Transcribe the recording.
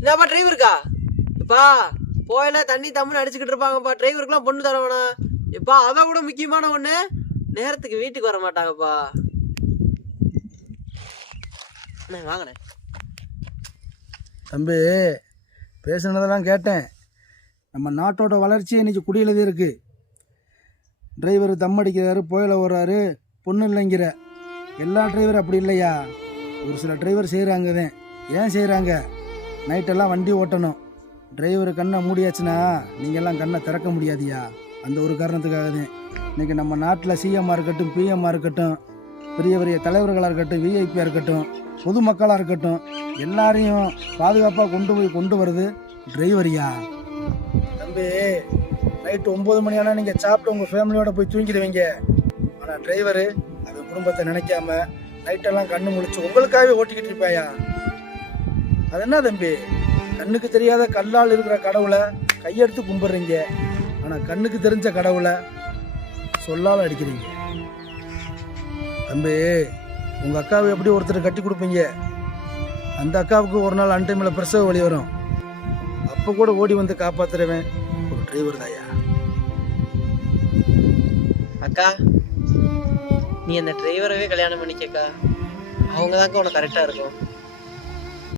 என்னப்பா டிரைவருக்கா? இப்பா போயில தண்ணி தம்முன்னு அடிச்சுக்கிட்டு இருப்பாங்கப்பா. டிரைவருக்குலாம் பொண்ணு தரவேணா இப்பா. அதை கூட முக்கியமான ஒண்ணு, நேரத்துக்கு வீட்டுக்கு வர மாட்டாங்கப்பா. வாங்கண்ணே. தம்பி, பேசுனதெல்லாம் கேட்டேன். நம்ம நாட்டோட வளர்ச்சி இன்னைக்கு குடியிலதே இருக்கு. டிரைவர் தம் அடிக்கிறாரு, புயல ஓடுறாரு, பொண்ணு இல்லைங்கிற. எல்லா டிரைவர் அப்படி இல்லையா? ஒரு சில டிரைவர் செய்கிறாங்கதான். ஏன் செய்கிறாங்க? நைட்டெல்லாம் வண்டி ஓட்டணும். டிரைவர் கண்ணை மூடியாச்சுன்னா நீங்கள்லாம் கண்ணை திறக்க முடியாதியா? அந்த ஒரு காரணத்துக்காக தான் இன்றைக்கி நம்ம நாட்டில் சிஎம்மாக இருக்கட்டும், பிஎம்மாக இருக்கட்டும், பெரிய பெரிய தலைவர்களாக இருக்கட்டும், விஐபியாக இருக்கட்டும், பொதுமக்களாக இருக்கட்டும், எல்லாரையும் பாதுகாப்பாக கொண்டு வருது டிரைவரியா. தம்பி, நைட்டு 9 மணி ஆனால் நீங்கள் சாப்பிட்டு உங்கள் ஃபேமிலியோட போய் தூங்கிடுவீங்க. ஆனால் டிரைவரு அவன் குடும்பத்தை நினைக்காம நைட்டெல்லாம் கண்ணு முழிச்சு உங்களுக்காகவே ஓட்டிக்கிட்டு இருப்பாயா? அது என்ன தம்பி, கண்ணுக்கு தெரியாத கல்லால் இருக்கிற கடவுளை கையெடுத்து கும்பிட்றீங்க, ஆனால் கண்ணுக்கு தெரிஞ்ச கடவுளை சொல்லால் அடிக்கிறீங்க. தம்பி, உங்கள் அக்காவை எப்படி ஒருத்தர் கட்டி கொடுப்பீங்க? அந்த அக்காவுக்கு ஒரு நாள் அன்டைமில் பிரசவ வழி வரும். அப்போ கூட ஓடி வந்து காப்பாற்றுறவன் ஒரு டிரைவர் தாயா. அக்கா, நீ அந்த டிரைவரவே கல்யாணம் பண்ணிக்கக்கா. அவங்க தாங்க உனக்கு கரெக்டாக இருக்கும்.